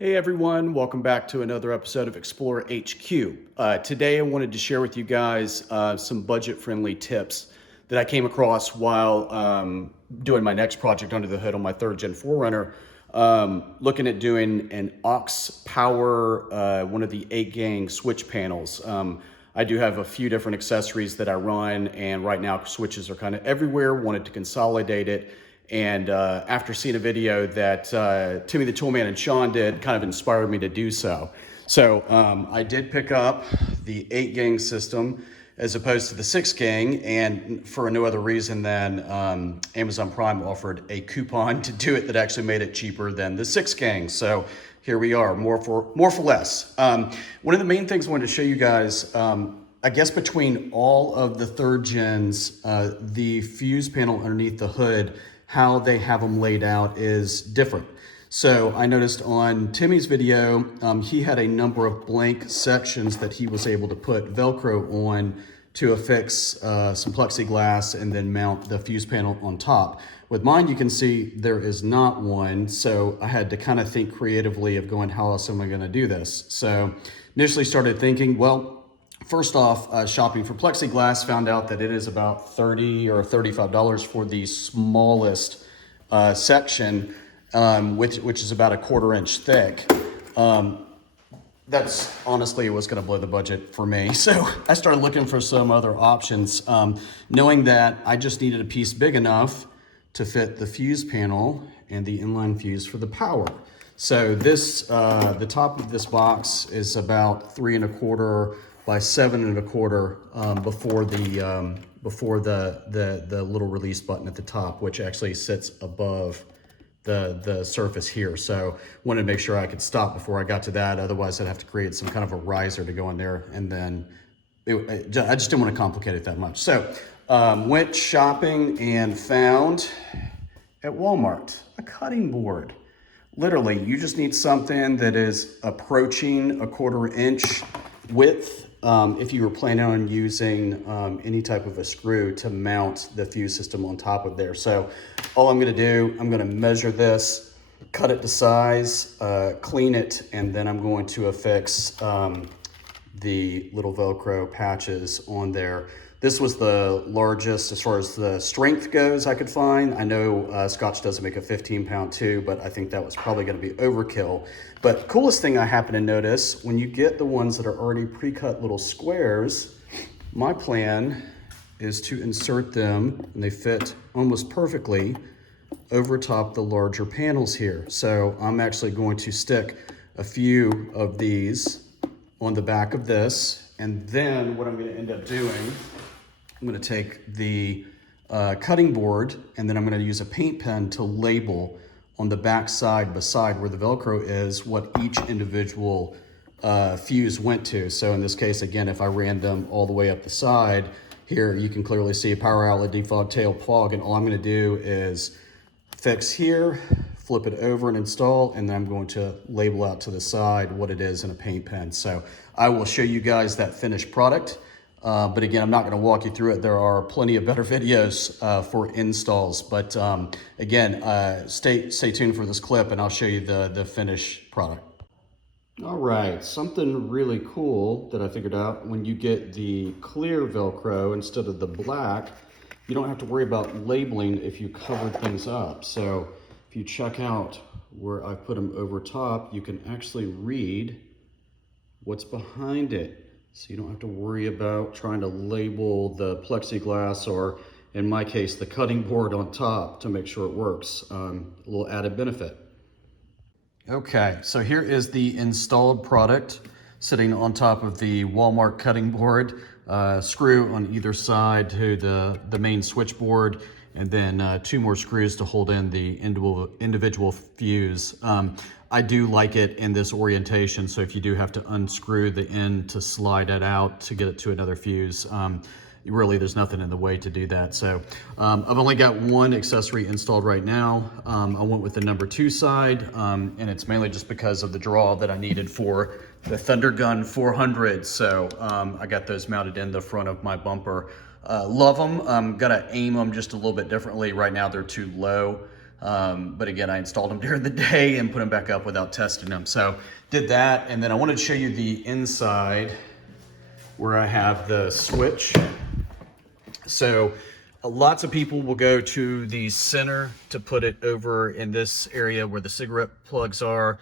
Hey everyone, welcome back to another episode of Explorer HQ. Today I wanted to share with you guys some budget-friendly tips that I came across while doing my next project under the hood on my 3rd Gen 4Runner, looking at doing an aux power, one of the 8-gang switch panels. I do have a few different accessories that I run, and right now switches are kind of everywhere. Wanted to consolidate it. And after seeing a video that Timmy the Toolman and Sean did, kind of inspired me to do so. So I did pick up the 8-gang system as opposed to the 6-gang, and for no other reason than Amazon Prime offered a coupon to do it that actually made it cheaper than the 6-gang. So here we are, more for less. One of the main things I wanted to show you guys, I guess between all of the 3rd gens, the fuse panel underneath the hood, how they have them laid out is different. So I noticed on Timmy's video, he had a number of blank sections that he was able to put Velcro on to affix some plexiglass and then mount the fuse panel on top. With mine, you can see there is not one, so I had to kind of think creatively of going, how else am I gonna do this? So initially started thinking, well, first off, shopping for plexiglass, found out that it is about $30 or $35 for the smallest section, which is about a 1/4 inch thick. That's honestly what's going to blow the budget for me. So I started looking for some other options, knowing that I just needed a piece big enough to fit the fuse panel and the inline fuse for the power. So this, the top of this box is about 3 1/4 by 7 1/4 before the little release button at the top, which actually sits above the surface here. So wanted to make sure I could stop before I got to that. Otherwise I'd have to create some kind of a riser to go in there, and then I just didn't want to complicate it that much. So went shopping and found at Walmart a cutting board. Literally, you just need something that is approaching a 1/4 inch width. If you were planning on using any type of a screw to mount the fuse system on top of there. So all I'm gonna do, I'm gonna measure this, cut it to size, clean it, and then I'm going to affix the little Velcro patches on there. This was the largest as far as the strength goes I could find. I know Scotch doesn't make a 15-pound tube, but I think that was probably gonna be overkill. But coolest thing I happen to notice, when you get the ones that are already pre-cut little squares, my plan is to insert them, and they fit almost perfectly over top the larger panels here. So I'm actually going to stick a few of these on the back of this, and then what I'm gonna end up doing, I'm gonna take the cutting board, and then I'm gonna use a paint pen to label on the back side beside where the Velcro is what each individual fuse went to. So in this case, again, if I ran them all the way up the side, here you can clearly see a power outlet, defog, tail, fog, and all I'm gonna do is fix here, flip it over and install, and then I'm going to label out to the side what it is in a paint pen. So I will show you guys that finished product. But again, I'm not going to walk you through it. There are plenty of better videos for installs. But again, stay tuned for this clip, and I'll show you the finished product. All right, something really cool that I figured out: when you get the clear Velcro instead of the black, you don't have to worry about labeling if you covered things up. So if you check out where I put them over top, you can actually read what's behind it. So you don't have to worry about trying to label the plexiglass, or in my case, the cutting board on top, to make sure it works. A little added benefit. Okay, so here is the installed product sitting on top of the Walmart cutting board. Screw on either side to the main switchboard, and then 2 more screws to hold in the individual fuse. I do like it in this orientation, so if you do have to unscrew the end to slide it out to get it to another fuse, really there's nothing in the way to do that. So I've only got one accessory installed right now. I went with the number 2 side, and it's mainly just because of the draw that I needed for the Thunder Gun 400. So I got those mounted in the front of my bumper. Love them. I'm gonna aim them just a little bit differently. Right now they're too low. But again, I installed them during the day and put them back up without testing them. So did that, and then I wanted to show you the inside where I have the switch. So lots of people will go to the center to put it over in this area where the cigarette plugs are.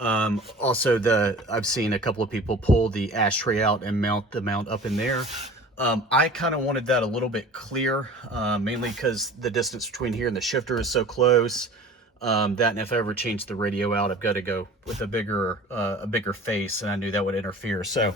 Also, I've seen a couple of people pull the ashtray out and mount the mount up in there. I kind of wanted that a little bit clear, mainly because the distance between here and the shifter is so close. That, and if I ever change the radio out, I've got to go with a bigger face, and I knew that would interfere. So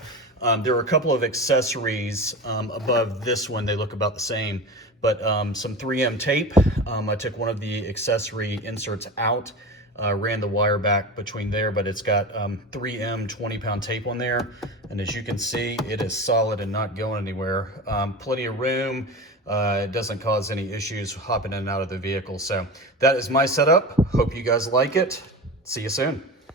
there were a couple of accessories above this one. They look about the same, but some 3M tape. I took one of the accessory inserts out, ran the wire back between there, but it's got 3M 20-pound tape on there. And as you can see, it is solid and not going anywhere. Plenty of room. It doesn't cause any issues hopping in and out of the vehicle. So that is my setup. Hope you guys like it. See you soon.